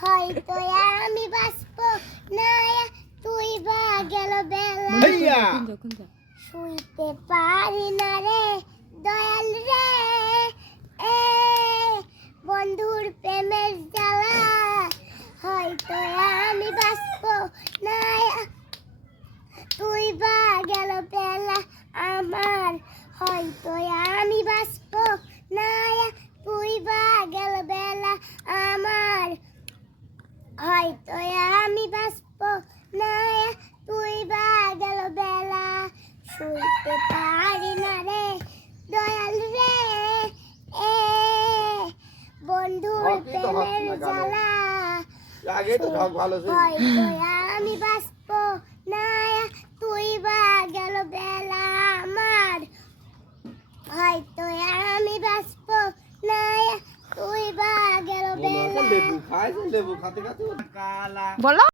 হয়তো আমি বাঁচবো না তুই বা গেল বেলা শুইতে পারি না রে দয়াল রে এ বন্ধুর প্রেমের জ্বালা হয়তো আমি বাঁচবো না তুই বা গেল বেলা আমার হয়তো আমি বাঁচবো না তুই বা গেল বেলা আমার হয়তো আমি বাঁচবো না তুই বা গেল বেলা শুইতে পারি না রে দয়াল রে এ বন্ধুর প্রেমের জ্বালা হয়তো আমি বাঁচবো না তুই বা গেল বেলা আমার হয়তো আমি বাঁচবো না তুই বা গেল বেলা বলো।